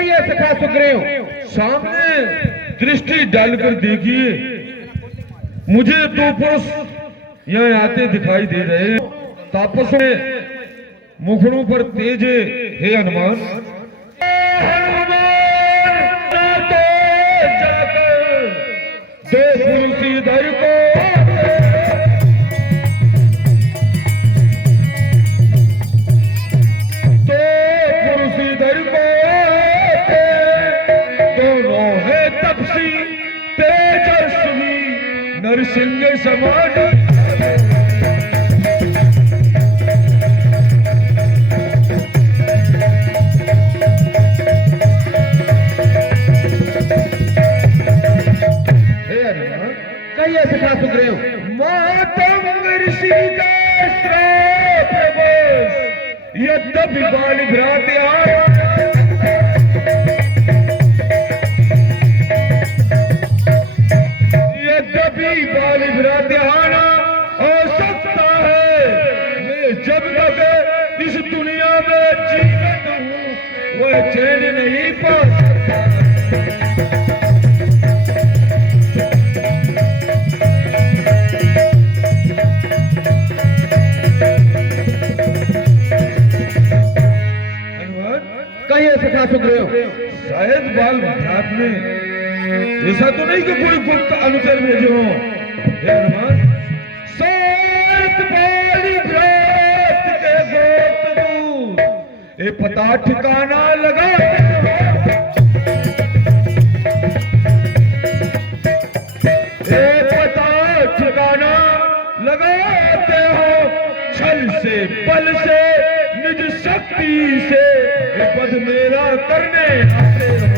कहिए सखा सुग्रीव। सामने दृष्टि डालकर देखिए, मुझे दो पुरुष यहाँ आते दिखाई दे रहे हैं। तापस में मुखड़ों पर तेज है हनुमान। दो पुरुष इधर को नरसिंह समान। कहिए सखा सुग्रीव। मातंग ऋषि का श्राप प्रवेश, यद्यपि बाली भ्रात्या ध्यान हो सकता है। मैं जब तक इस दुनिया में जीवित हूँ वह चैन नहीं पा सकता। कहिए सखा सुग्रीव। शायद बाल भ्रात में ऐसा तो नहीं कि कोई गुप्त अनुचर भेजे हो। ये पता ठिकाना लगा, ये पता ठिकाना लगाते हो। छल से बल से निज शक्ति से ये पद मेरा करने आते हो।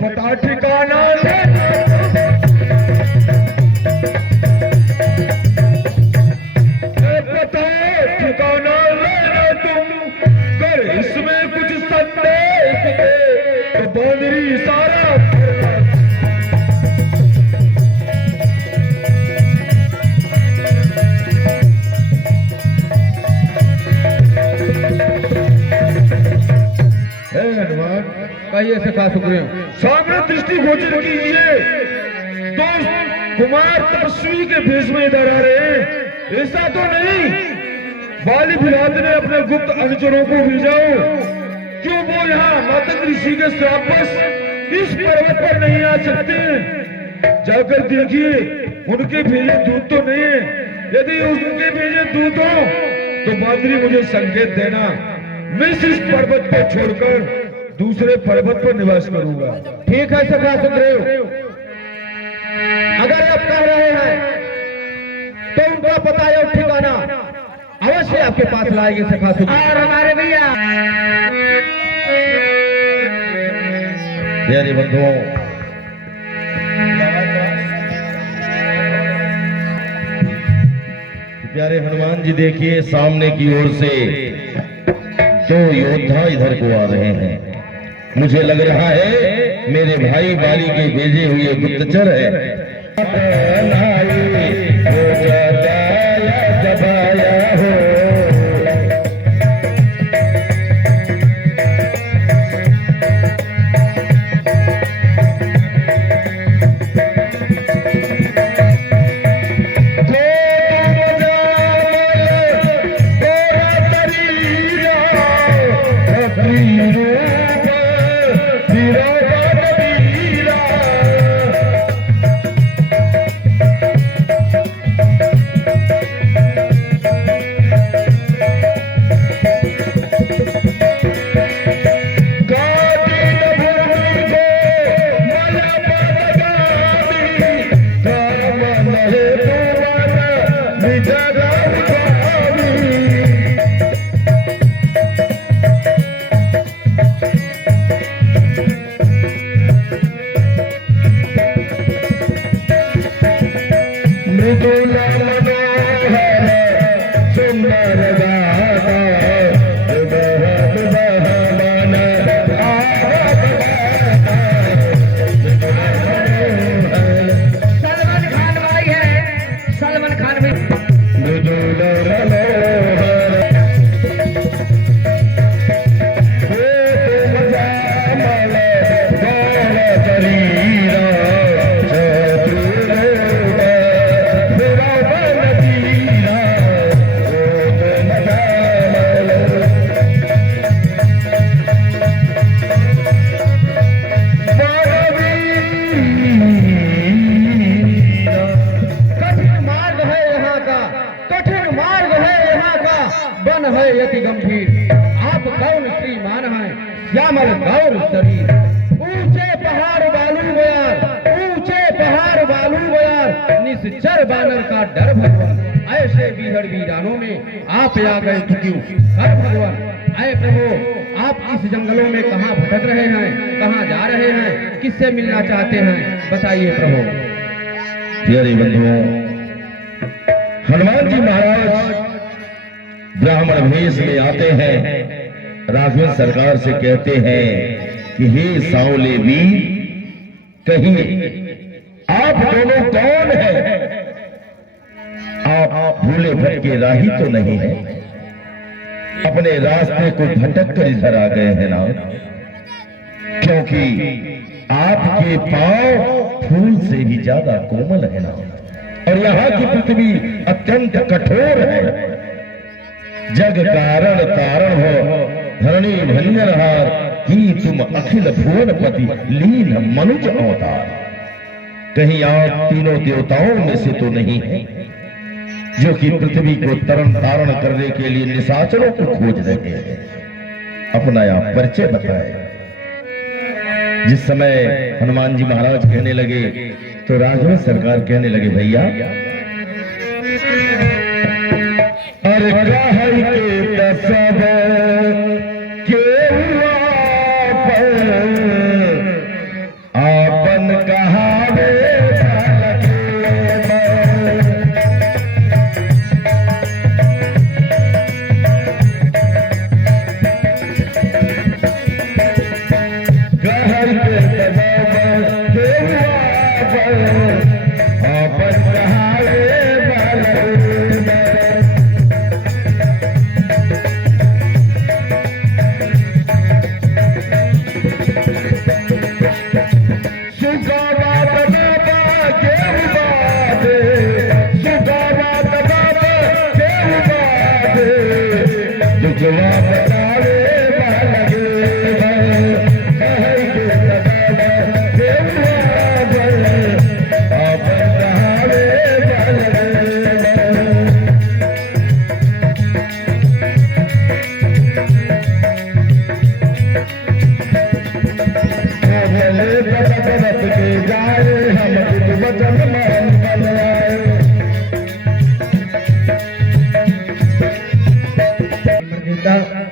पता ठिकाना पता ठिकाना लेना तुम कर इसमें कुछ संदेश दे तो बंदरी सारा कहिए सखा सुग्रीव। सामने दृष्टि गोचर कीजिए, दोस्त कुमार तपस्वी के भेष में इधर आ रहे हैं। ऐसा तो नहीं बाली भ्रात ने अपने गुप्त अनुचरों को भेजा हो, क्यों वो यहाँ मातंग ऋषि के श्रापवश इस पर्वत पर नहीं आ सकते? जाकर देखिए, उनके भेजे दूत तो नहीं है। यदि उनके भेजे दूत हो तो माद्री मुझे संकेत देना, मैं इस पर्वत को छोड़कर दूसरे पर्वत पर निवास करूंगा। ठीक है सखा सुग्रीव, अगर आप कह रहे हैं तो उनका पता या ठिकाना अवश्य आपके पास लाएंगे सखा सुग्रीव। और हमारे भैया प्यारे बंधुओं, प्यारे हनुमान जी देखिए, सामने की ओर से दो योद्धा इधर को आ रहे हैं। मुझे लग रहा है मेरे भाई बाली के भेजे हुए गुप्तचर है। श्यामल गौर शरीर, ऊंचे पहाड़ बालू बयार, ऊंचे पहाड़ बालू बयार, निश्चर बानर का डर भगवान। ऐसे बीहड़ वीरानों में आप आ गए तो क्यों कर भगवान। आए प्रभु, आप इस जंगलों में कहाँ भटक रहे हैं, कहाँ जा रहे हैं, किससे मिलना चाहते हैं, बताइए प्रभु। प्यारे बंधुओं, हनुमान जी महाराज ब्राह्मण भेष में आते हैं, राघवेंद्र सरकार से कहते हैं कि हे सांवले वीर, कहिए आप दोनों कौन हैं? आप भूले भटके राही तो नहीं है? अपने रास्ते को भटक कर इधर आ गए हैं ना? क्योंकि आपके पांव फूल से भी ज्यादा कोमल है ना, और यहाँ की पृथ्वी अत्यंत कठोर है। जग कारण तारण हो धरणी भंजनहार, ही तुम अखिल भुवनपति लीन मनुज अवतार। कहीं आप तीनों देवताओं में से तो नहीं है जो कि पृथ्वी को तरण तारण करने के लिए निशाचरों को खोज रहे हैं? अपना आप परिचय बताए। जिस समय हनुमान जी महाराज कहने लगे तो राघवेंद्र सरकार कहने लगे, भैया अरे के सब के आपन कहावे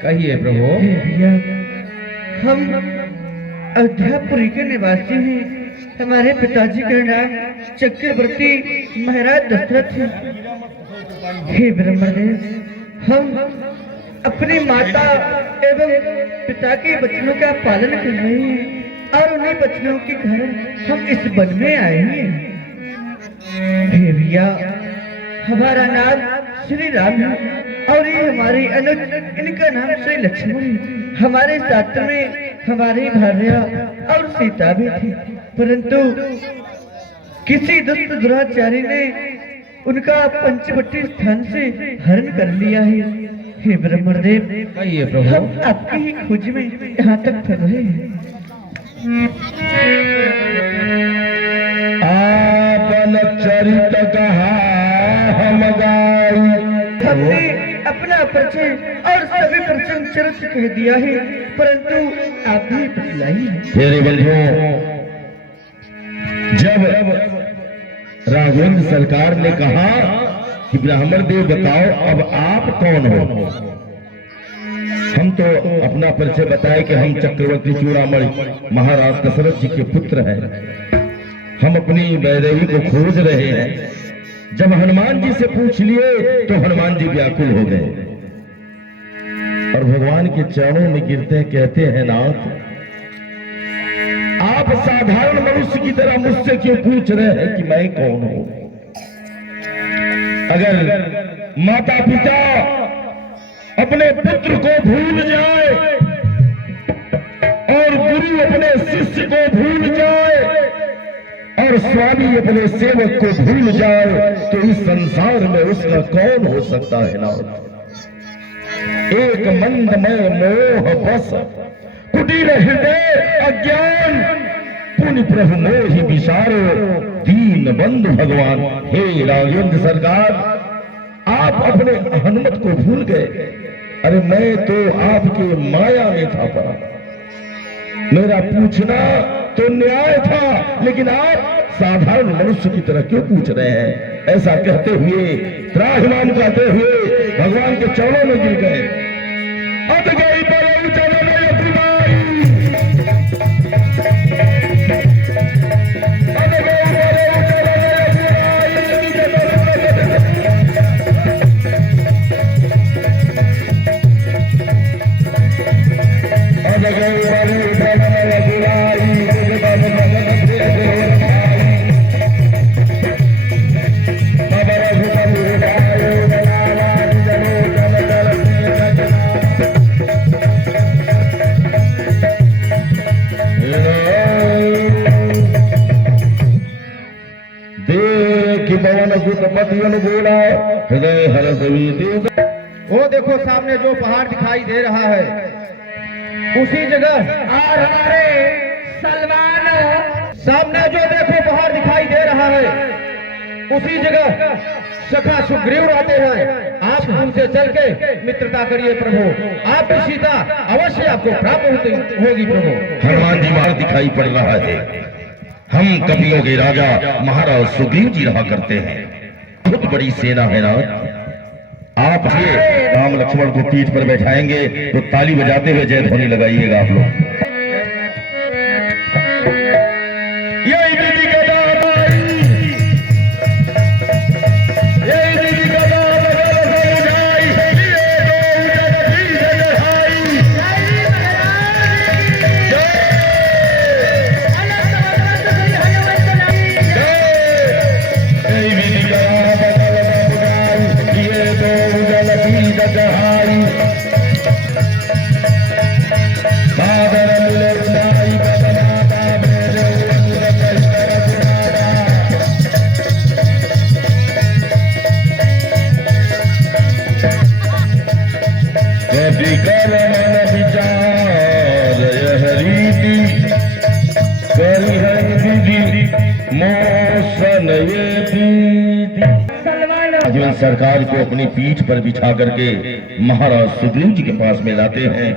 कहिए प्रभु। भैया, हम अयोध्यापुरी के निवासी हैं। हमारे पिताजी का नाम चक्रवर्ती महाराज दशरथ है। हे ब्रह्मदेव, हम अपनी माता एवं पिता के वचनों का पालन कर रहे हैं और उन्हीं वचनों के कारण हम इस वन में आए हैं। हे भैया, हमारा नाम श्री राम है और ये हमारी अनुज, इनका नाम श्री लक्ष्मण है। हमारे साथ में हमारी भार्या और सीता भी थी, परंतु किसी दुष्ट दुराचारी ने उनका पंचवटी स्थान से हरण कर लिया है। हे ब्रह्मदेव, कहिए प्रभु। हम आपकी ही खोज में यहाँ तक फिर रहे हैं। आपन चरित कहा हम गाई। हमने अपना परिचय और सभी प्रसंग चरित्र कह दिया है, परंतु आप भी बतलाई है। मेरे बंधुओं, जब राघवेंद्र सरकार ने कहा कि ब्राह्मण देव बताओ अब आप कौन हो, हम तो अपना परिचय बताए कि हम चक्रवर्ती चूड़ामणि महाराज दशरथ जी के पुत्र हैं, हम अपनी वैदेही को खोज रहे हैं। जब हनुमान जी से पूछ लिए तो हनुमान जी व्याकुल हो गए और भगवान के चरणों में गिरते कहते हैं, नाथ आप साधारण मनुष्य की तरह मुझसे क्यों पूछ रहे हैं कि मैं कौन हूं? अगर माता पिता अपने पुत्र को भूल जाए और गुरु अपने शिष्य को भूल जाए और स्वामी अपने सेवक को भूल जाए तो इस संसार में उसका कौन हो सकता है ना? एक मंदमय मोह बस कुटीर हृदय अज्ञान पुण्य प्रभु मोहि विसारो दीन बंधु भगवान। हे राघवेंद्र सरकार, आप अपने हनुमत को भूल गए। अरे मैं तो आपके माया में था पड़ा, मेरा पूछना तो न्याय था, लेकिन आप साधारण मनुष्य की तरह क्यों पूछ रहे हैं? ऐसा कहते हुए, त्राहिमाम कहते हुए भगवान के चरणों में गिर गए। अब गई पर चरणों में हृदय हरस वो देखो सामने जो पहाड़ दिखाई दे रहा है, उसी जगह और हमारे सलमान सामने जो देखो पहाड़ दिखाई दे रहा है, उसी जगह सखा सुग्रीव रहते हैं। आप उनसे चल के मित्रता करिए प्रभु, आपकी सीता अवश्य आपको प्राप्त होगी प्रभु। हनुमान जी बाहर दिखाई पड़ रहा है। हम कपियों के राजा महाराज सुग्रीव जी रहा करते हैं। बहुत बड़ी सेना है ना। आप ये राम लक्ष्मण को पीठ पर बैठाएंगे तो ताली बजाते हुए जय ध्वनि लगाइएगा आप लोग। सरकार को अपनी पीठ पर बिछा करके महाराज सुग्रीव जी के पास में लाते हैं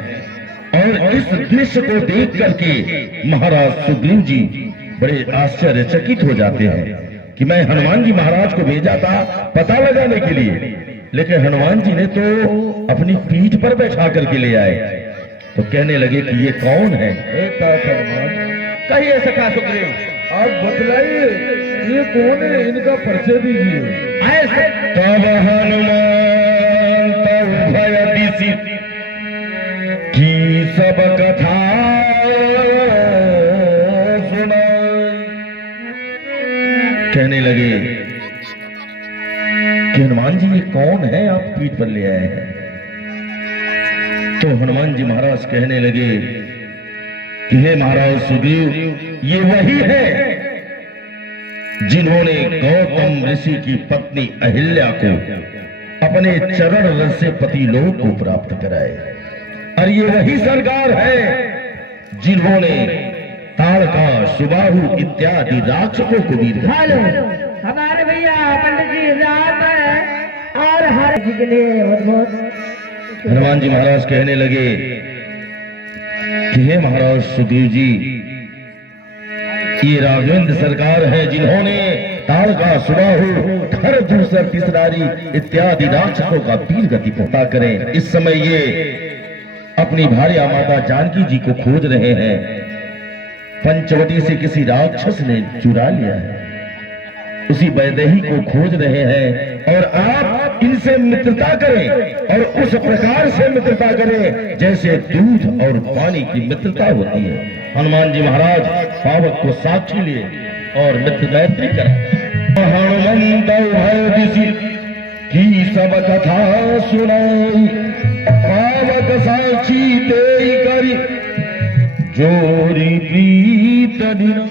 और इस दृश्य को देख करके महाराज सुग्रीव जी बड़े आश्चर्यचकित हो जाते हैं कि मैं हनुमान जी महाराज को भेजा था पता लगाने के लिए, लेकिन हनुमान जी ने तो अपनी पीठ पर बैठा करके ले आए। तो कहने लगे कि ये कौन है? कहिए सखा सुग्रीव, आप बतलाइए ये कौन है, इनका परिचय दीजिए। ऐसे तब हनुमान तब भय दिसि की सब कथा सुनाई। कहने लगे कि हनुमान जी ये कौन है आप पीठ पर ले आए हैं? तो हनुमान जी महाराज कहने लगे कि हे महाराज सुग्रीव, ये वही है जिन्होंने गौतम ऋषि की पत्नी अहिल्या को अपने चरण रस से पति लोक को प्राप्त कराए, और ये वही सरकार है जिन्होंने ताड़का, सुबाहु इत्यादि राक्षसों को वीर हमारे भैया पंडित जी रात है और हर जी के लिए बहुत बहुत। हनुमान जी महाराज कहने लगे कि हे महाराज सुग्रीव जी, ये राघवेंद्र सरकार है जिन्होंने ताड़का, सुबाहु, खर, दूसर, तिसरारी इत्यादि राक्षसों का वीर गति पता करें। इस समय ये अपनी भार्या माता जानकी जी को खोज रहे हैं। पंचवटी से किसी राक्षस ने चुरा लिया है, उसी वैदेही को खोज रहे हैं और आप इनसे मित्रता करें और उस प्रकार से मित्रता करें जैसे दूध और पानी की मित्रता होती है। हनुमान जी महाराज पावक को साक्षी लिए और मित्र मैत्री करें। हनुमंत भय दिसि की सब कथा सुनाई, पावक साक्षी तेई करी जोरी प्रीत दिन।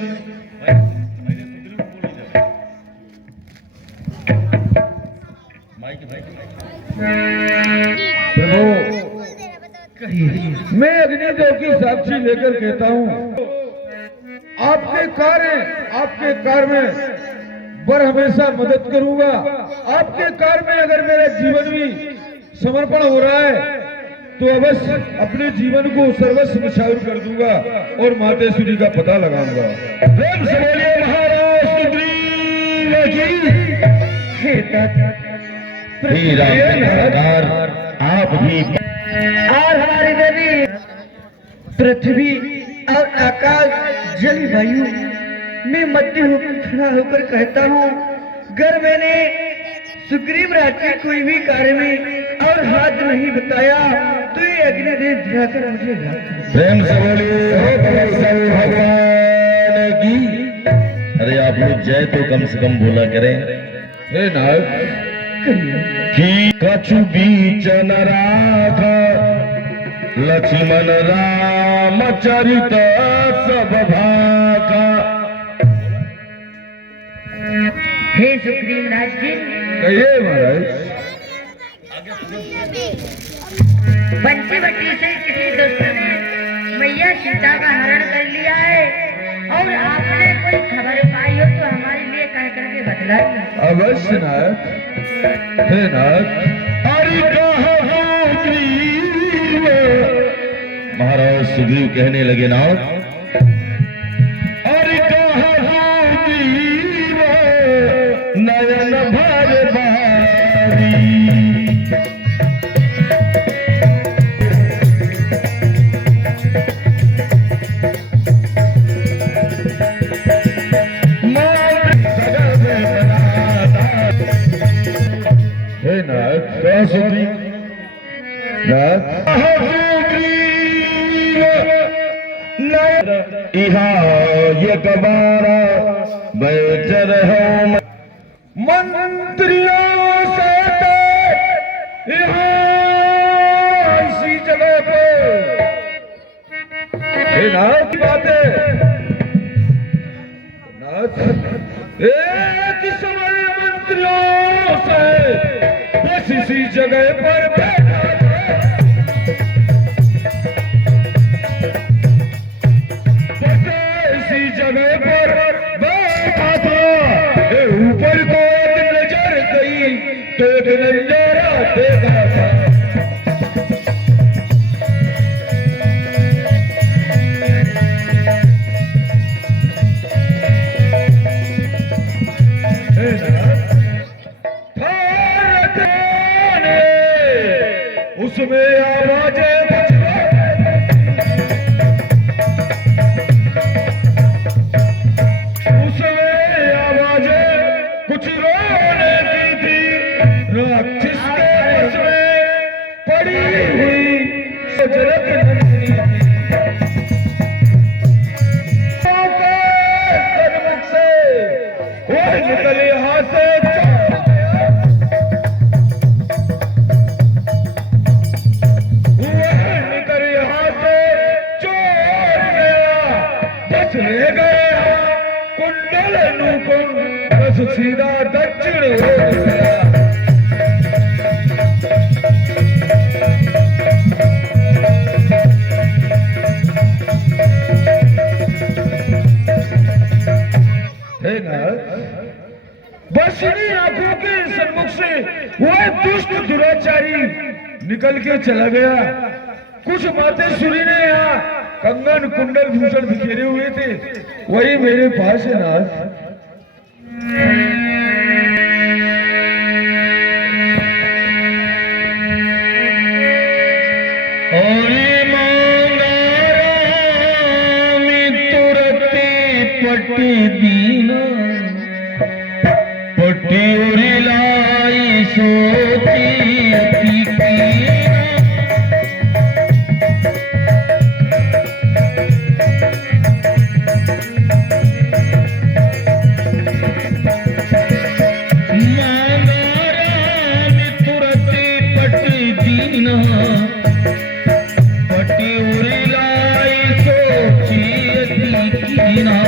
प्रभु, मैं अग्निदेव की साक्षी लेकर कहता हूँ, आपके कार्य में बर हमेशा मदद करूंगा। आपके कार्य में अगर मेरा जीवन भी समर्पण हो रहा है तो अवश्य अपने जीवन को सर्वस्व निछावर कर दूंगा और मातेश्वरी का पता लगाऊंगा। प्रेम से बोलिए महाराज सुग्रीव की। हे दादा, श्री राम सरकार, आप भी और हमारी देवी पृथ्वी और आकाश जल वायु में मध्य होकर खड़ा होकर कहता हूँ, अगर मैंने सुग्रीव राज के कोई भी कार्य में और हाथ नहीं बताया तो ये अग्निदेव दिखाकर मुझे घात करे। प्रेम से बोलिए भगवान की। अरे आप लोग जय तो कम से कम बोला करें। हे नाथ, कि कछु बीचन राख लक्ष्मण राम चरित सब भाका। हे सुग्रीव राज जी, कहिए महाराज। पंचवटी से किसी दुष्ट ने मैया सीता का हरण कर लिया है और आपने कोई खबर पाई हो तो हमारे लिए कह करके बतलाइए। अवश्य नाथ। हे नाथ, अरे कहो सुग्रीव। महाराज सुग्रीव कहने लगे ना, अरे कहो सुग्रीव नयन भर बारी। हे नाथ, कहो सुग्रीव। नाथ, ये कबारा बैठ रहो मंत्रियों से यहाँ इसी जगह पे। हे नाथ, बात है नाथ, एक समय मंत्रियों से बस इसी जगह पर बैठा था। बस इसी जगह पर बैठा था। ऊपर को एक नजर गई तो एक नजारा देखा था। उसमें आवाजें कुछ रोने की थी। राक्षस के बस में पड़ी हुई सजरत नंदिनी थी। सन्मुख से वह निकले हाथ से ले गया कुंडल नूपुर बस सीधा दक्षिण हो गया। हे नाथ, बसनी आंखों के सन्मुख से वह दुष्ट दुराचारी निकल के चला गया। कुछ मातेश्वरी ने यहाँ कंगन कुंडल भूषण बिखेरे हुए थे, वही मेरे पास है नाथ। पट्टी दीना पट्टी उरी लाई सोची अति कीना। पट्टी उरी लाई सोची अति कीना।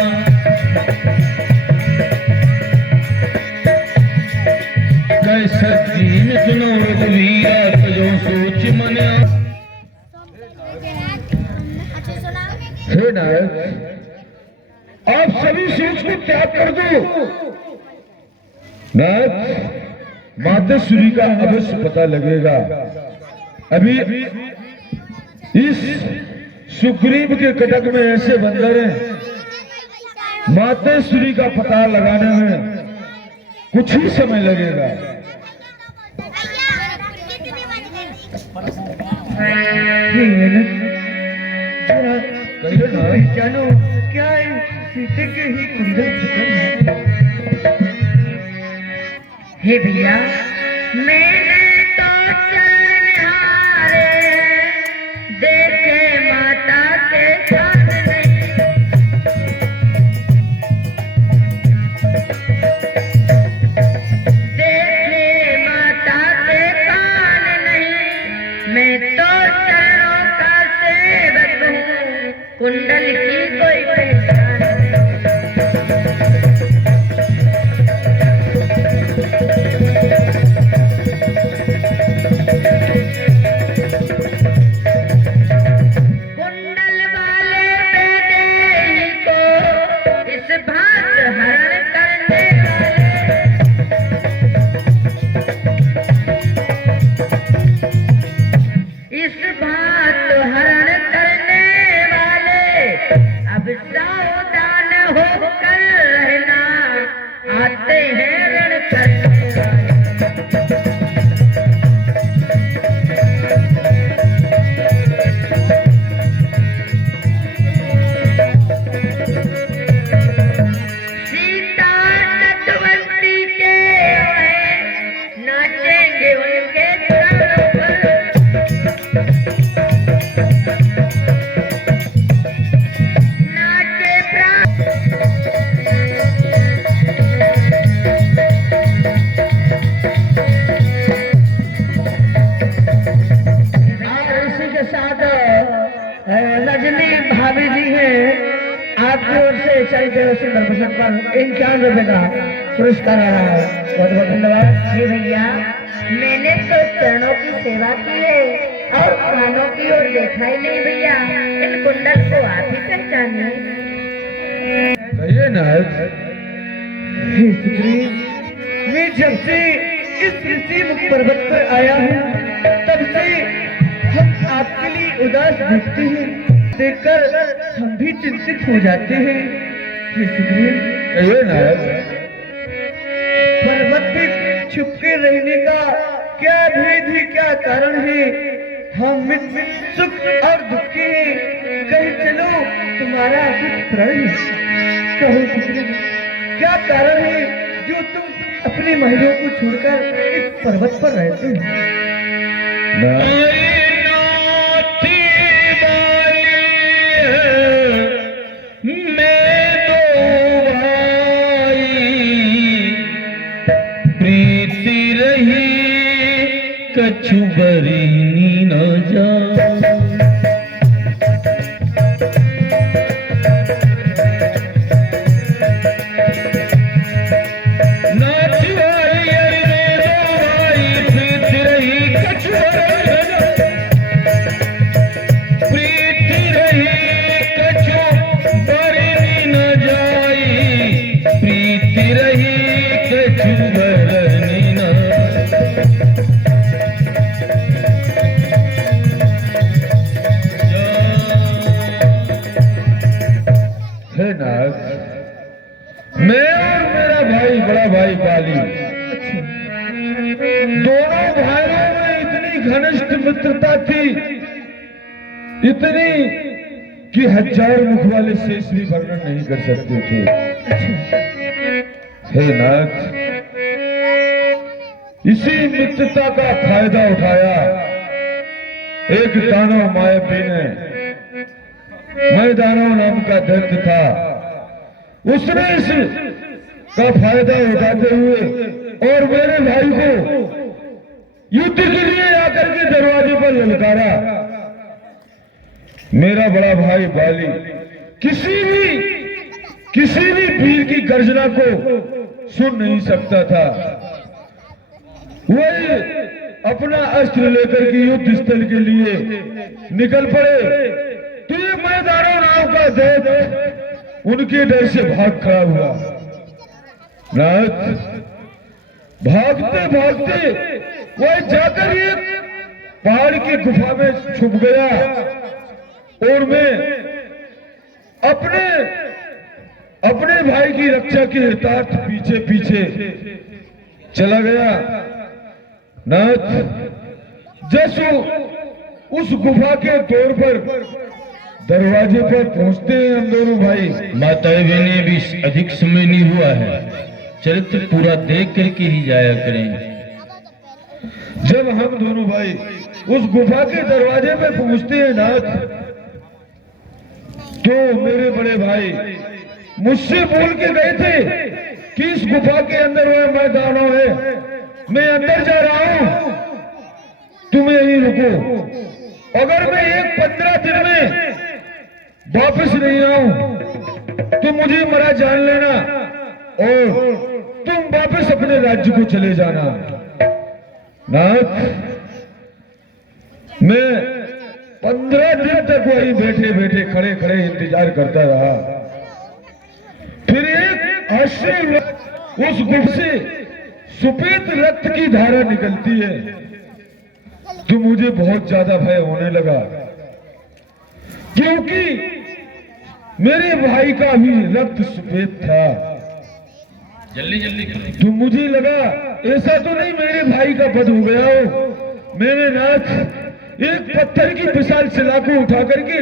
सच्ची में सुनो रघुवीर जो सोच मना। हे नाथ, आप सभी सोच को त्याग कर दो। नाथ, मातेश्वरी का अवश्य पता लगेगा। अभी इस सुग्रीव के कटक में ऐसे बंदर हैं, मातेश्वरी का पता लगाने में कुछ ही समय लगेगा। जरा कहिए ना। पहचानो, क्या है सीते के ही कुंडल पुत्र है? हे भैया, मैंने तो चलनिहारे देखे माता के कान नहीं। देखे माता के कान नहीं, मैं तो चरणों का सेवक हूँ, कुंडल की कोई पहचान नहीं। कुंडल वाले बेदेही को इस भात हरण करने वाले, इस भात हरण करने वाले, अब सावधान होकर रहना, आते हैं रण करने वाले। सीता नटवंती के हैं, नाचेंगे उनके चरणों पर। नाचे और इसी के साथ रजनी भाभी जी हैं, आपकी ओर से चलते हुए सुंदर प्रसंग पर 51 का पुरस्कार आ रहा है। बहुत बहुत धन्यवाद। जी भैया, मैंने तो चरणों की सेवा की है और कानों की ओर देखा ही नहीं भैया, इन कुंडल को आप ही पहचानिए। कहिए ना। हे सुग्रीव, मैं जब से इस ऋषि मुख पर्वत पर आया हूँ, तब से हम आपके लिए उदास दिखते हैं, देखकर हम भी चिंतित हो जाते हैं। हे सुग्रीव, कहिए ना। पर्वत पे छुपके रहने का क्या भेद है, क्या कारण है? हम मित्र सुख और दुखी हैं, कहीं चलो तुम्हारा कुछ प्रण है। कहो सुग्रीव, क्या कारण है जो तुम अपने महलों को छोड़कर इस पर्वत पर रहते हो? प्रीति रही कछुबरी न जा, मैं और मेरा भाई, बड़ा भाई बाली, दोनों भाइयों में इतनी घनिष्ठ मित्रता थी, इतनी कि 1000 मुख वाले शेष भी वर्णन नहीं कर सकते थे। हे नाथ, इसी मित्रता का फायदा उठाया एक दानव मायावी ने। मैं दानव नाम का दैत्य था, उसने इस का फायदा उठाते हुए और मेरे भाई को युद्ध के लिए आकर के दरवाजे पर ललकारा। मेरा बड़ा भाई बाली किसी भी वीर की गर्जना को सुन नहीं सकता था। वही अपना अस्त्र लेकर के युद्ध स्थल के लिए निकल पड़े, तो ये मैं दानव नाम का दैत्य उनके डर से भाग खड़ा हुआ। नाथ, भागते भागते वह जाकर एक पहाड़ की गुफा में छुप गया और मैं अपने अपने भाई की रक्षा के हितार्थ पीछे पीछे चला गया। नाथ, जैसे उस गुफा के दौर पर दरवाजे पर पहुंचते हैं हम दोनों भाई। माता ने भी अधिक समय नहीं हुआ है, चरित्र पूरा देख करके ही जाया करें। जब हम दोनों भाई उस गुफा के दरवाजे पे पहुंचते हैं नाथ, तो मेरे बड़े भाई मुझसे बोल के गए थे कि इस गुफा के अंदर वो मैदानों है, मैं अंदर जा रहा हूं, तुम यहीं रुको। अगर मैं 15 दिन में वापस नहीं आऊं तो मुझे मरा जान लेना और तुम वापस अपने राज्य को चले जाना। नाथ, मैं 15 दिन तक वहीं बैठे बैठे खड़े खड़े इंतजार करता रहा। फिर एक आश्चर्य, उस गुफा से सफेद रक्त की धारा निकलती है तो मुझे बहुत ज्यादा भय होने लगा, क्योंकि मेरे भाई का भी रक्त सफेद था। जल्दी जल्दी तो मुझे लगा ऐसा तो नहीं मेरे भाई का वध हो गया हो। मैंने नाथ एक पत्थर की विशाल शिला को उठा करके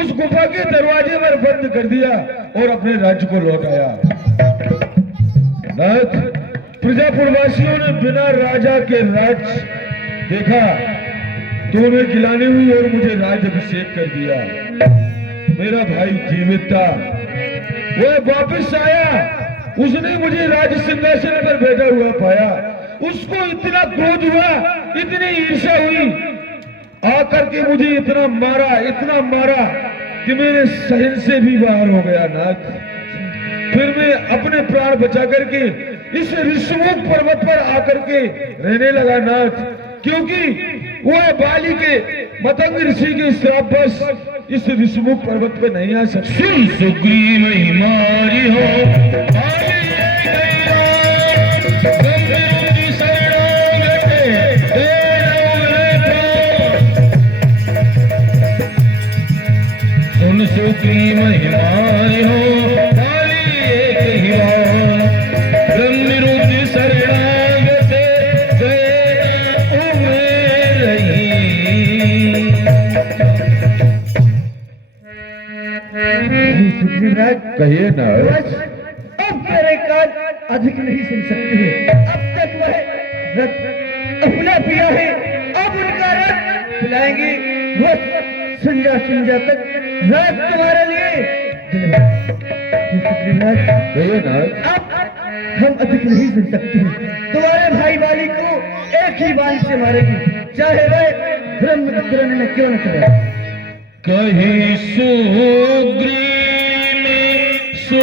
उस गुफा के दरवाजे पर बंद कर दिया और अपने राज्य को लौट आया। नाथ, प्रजापुरवासियों ने बिना राजा के राज देखा तो उन्हें गिलाने हुई और मुझे राज अभिषेक कर दिया। मेरा भाई जीवित था, वह वापस आया, उसने मुझे राज सिंहासन पर बैठा हुआ पाया। उसको इतना क्रोध हुआ, इतनी ईर्ष्या हुई, आकर के मुझे इतना मारा कि मेरे सहन से भी बाहर हो गया। नाथ, फिर मैं अपने प्राण बचा करके इस ऋषिमुख पर्वत पर आकर के रहने लगा। नाथ, क्योंकि वह बाली के मतंग ऋषि के श्राप बस इस ऋषिमुख पर्वत पे नहीं आ सकते। सुग्रीव हिमारी हो सुन सुग्रीव हिमारी हो काली एक हिमार, ब्रह्मरुद्र शरणागत गए उमें रही। सुग्रीवराज, कहिए ना। बस अब मेरे कान अधिक नहीं सुन सकते। अब तक वह रथ अपना पिया है, अब उनका रथ पिलाएंगे। बस संजा तक रात तुम्हारे लिए। सुग्रीवराज, कहिए ना। अब हम अधिक नहीं सुन सकते। तुम्हारे भाई वाली को एक ही बाल से मारेगी, चाहे वह ब्रह्मपुत्र में क्यों न चले। कही सुग्रीव सो